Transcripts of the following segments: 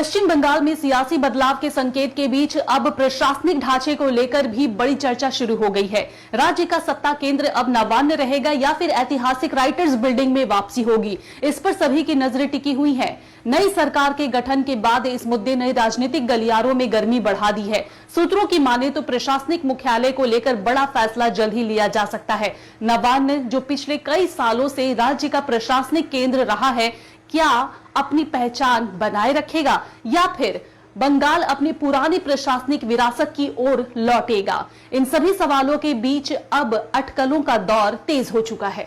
पश्चिम बंगाल में सियासी बदलाव के संकेत के बीच अब प्रशासनिक ढांचे को लेकर भी बड़ी चर्चा शुरू हो गई है। राज्य का सत्ता केंद्र अब नवान्न रहेगा या फिर ऐतिहासिक राइटर्स बिल्डिंग में वापसी होगी, इस पर सभी की नजरें टिकी हुई हैं। नई सरकार के गठन के बाद इस मुद्दे ने राजनीतिक गलियारों में गर्मी बढ़ा दी है। सूत्रों की माने तो प्रशासनिक मुख्यालय को लेकर बड़ा फैसला जल्द ही लिया जा सकता है। नवान्न, जो पिछले कई सालों से राज्य का प्रशासनिक केंद्र रहा है, क्या अपनी पहचान बनाए रखेगा या फिर बंगाल अपनी पुरानी प्रशासनिक विरासत की ओर लौटेगा? इन सभी सवालों के बीच अब अटकलों का दौर तेज हो चुका है।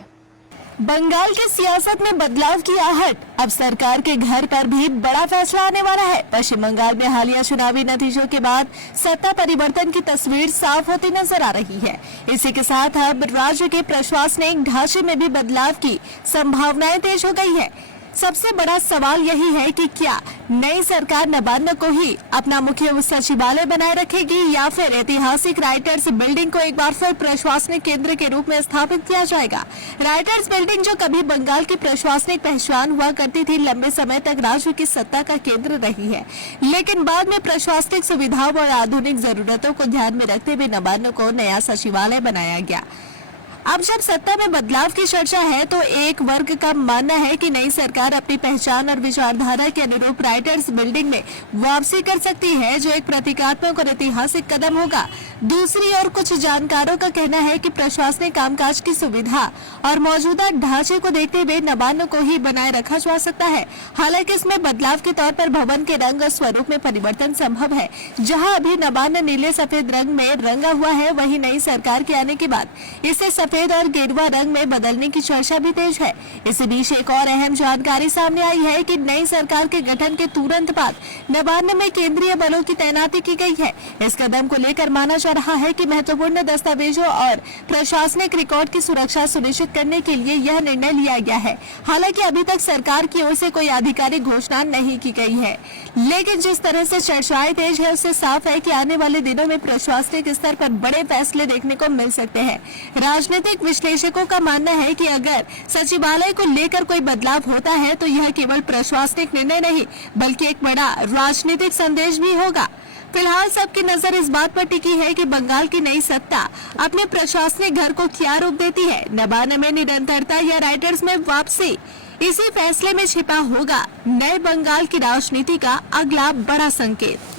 बंगाल की सियासत में बदलाव की आहट, अब सरकार के घर पर भी बड़ा फैसला आने वाला है। पश्चिम बंगाल में हालिया चुनावी नतीजों के बाद सत्ता परिवर्तन की तस्वीर साफ होती नजर आ रही है। इसी के साथ अब राज्य के प्रशासनिक ढांचे में भी बदलाव की संभावनाएं तेज हो गई है। सबसे बड़ा सवाल यही है कि क्या नई सरकार नवान्न को ही अपना मुख्य सचिवालय बनाए रखेगी या फिर ऐतिहासिक राइटर्स बिल्डिंग को एक बार फिर प्रशासनिक केंद्र के रूप में स्थापित किया जाएगा। राइटर्स बिल्डिंग, जो कभी बंगाल की प्रशासनिक पहचान हुआ करती थी, लंबे समय तक राज्य की सत्ता का केंद्र रही है, लेकिन बाद में प्रशासनिक सुविधाओं और आधुनिक जरूरतों को ध्यान में रखते हुए नवान्न को नया सचिवालय बनाया गया। अब जब सत्ता में बदलाव की चर्चा है तो एक वर्ग का मानना है कि नई सरकार अपनी पहचान और विचारधारा के अनुरूप राइटर्स बिल्डिंग में वापसी कर सकती है, जो एक प्रतीकात्मक और ऐतिहासिक कदम होगा। दूसरी ओर कुछ जानकारों का कहना है कि प्रशासनिक कामकाज की सुविधा और मौजूदा ढांचे को देखते हुए नवान्न को ही बनाए रखा जा सकता है। हालांकि इसमें बदलाव के तौर पर भवन के रंग और स्वरूप में परिवर्तन संभव है। जहाँ अभी नवान्न नीले सफेद रंग में रंगा हुआ है, वही नई सरकार के आने के बाद इसे सफेद और गेरुआ रंग में बदलने की चर्चा भी तेज है। इसी बीच एक और अहम जानकारी सामने आई है कि नई सरकार के गठन के तुरंत बाद नवान्न में केंद्रीय बलों की तैनाती की गई है। इस कदम को लेकर माना जा रहा है कि महत्वपूर्ण दस्तावेजों और प्रशासनिक रिकॉर्ड की सुरक्षा सुनिश्चित करने के लिए यह निर्णय लिया गया है। हालांकि अभी तक सरकार की ओर से कोई आधिकारिक घोषणा नहीं की गई है, लेकिन जिस तरह से चर्चाएं तेज है, उससे साफ है कि आने वाले दिनों में प्रशासनिक स्तर पर बड़े फैसले देखने को मिल सकते हैं। राजनीतिक विश्लेषकों का मानना है कि अगर सचिवालय को लेकर कोई बदलाव होता है तो यह केवल प्रशासनिक निर्णय नहीं, बल्कि एक बड़ा राजनीतिक संदेश भी होगा। फिलहाल सबकी नजर इस बात पर टिकी है कि बंगाल की नई सत्ता अपने प्रशासनिक घर को क्या रूप देती है। नवान्न में निरंतरता या राइटर्स में वापसी, इसी फैसले में छिपा होगा नए बंगाल की राजनीति का अगला बड़ा संकेत।